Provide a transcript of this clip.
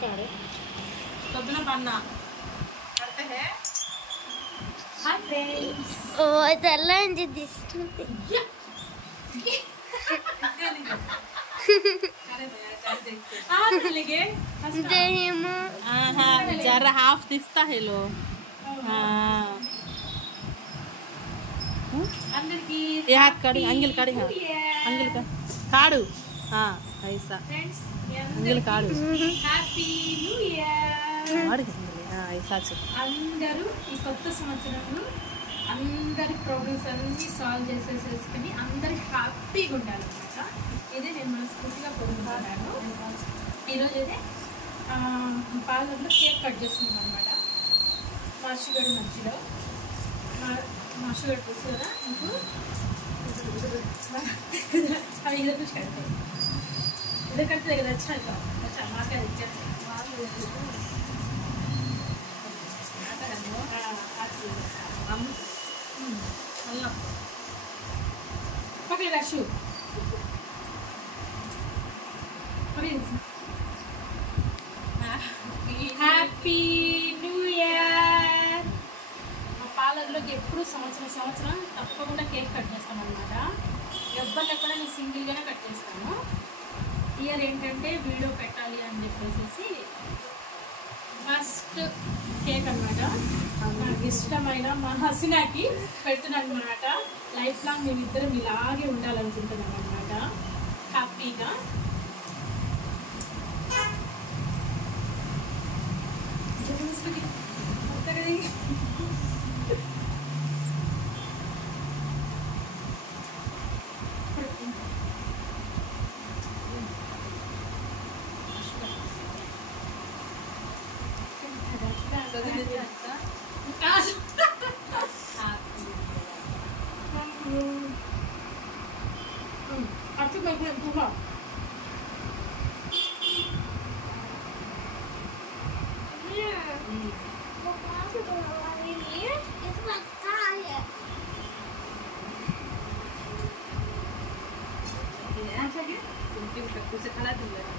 कब ना बनना करते हैं। Hi friends. ओ चला जी दिस्ट जरा हाफ दिखता है लो। अंदर की ये हाथ काड़ी अंगल काड़ी हाँ अंगल का काड़ू हाँ ऐसा अंगल काड़ू హ్యాపీ న్యూ ఇయర్ काड़ अंगल हाँ ऐसा चल అందరూ ఈ కొత్త సంవత్సరంలో అందరి ప్రాబ్లమ్స్ అన్ని సాల్వ్ చేసేసుకుని అందరూ హ్యాపీగా ఉండాలన్నమాట. ఇదే నేను మనస్ఫూర్తిగా కోరుకుంటున్నాను. ఈరోజు అయితే పార్లర్లో కేక్ కట్ చేస్తున్నాం అనమాట. మాస్టర్గడ్ మధ్యలో మాస్టర్గడ్ తెలుసు కదా మీకు అవి ఇద్దరు నుంచి కడతాయి इधर करते लगे अच्छा है अच्छा माँ का दिक्कत है पकड़ेगा शू హ్యాపీ న్యూ ఇయర్. మా పార్లర్లోకి ఎప్పుడు సంవత్సరం తప్పకుండా కేక్ కట్ చేస్తామన్నమాట. ఎవ్వరు లేకుండా నేను సింగిల్గానే కట్ చేస్తాను. ఇయర్ ఏంటంటే వీడియో పెట్టాలి అని చెప్పేసి ఫస్ట్ కేక్ అనమాట. నాకు ఇష్టమైన మా హసీనాకి పెడుతున్నాను అనమాట. లైఫ్ లాంగ్ మేమిద్దరం ఇలాగే ఉండాలనుకుంటున్నాం అనమాట హ్యాపీగా. Aku gak boleh buka. Iya. Mau masuk ke ruang ini, itu nggak kaya. ऐसा क्या? तुम क्यों से खड़ा दिल लगा?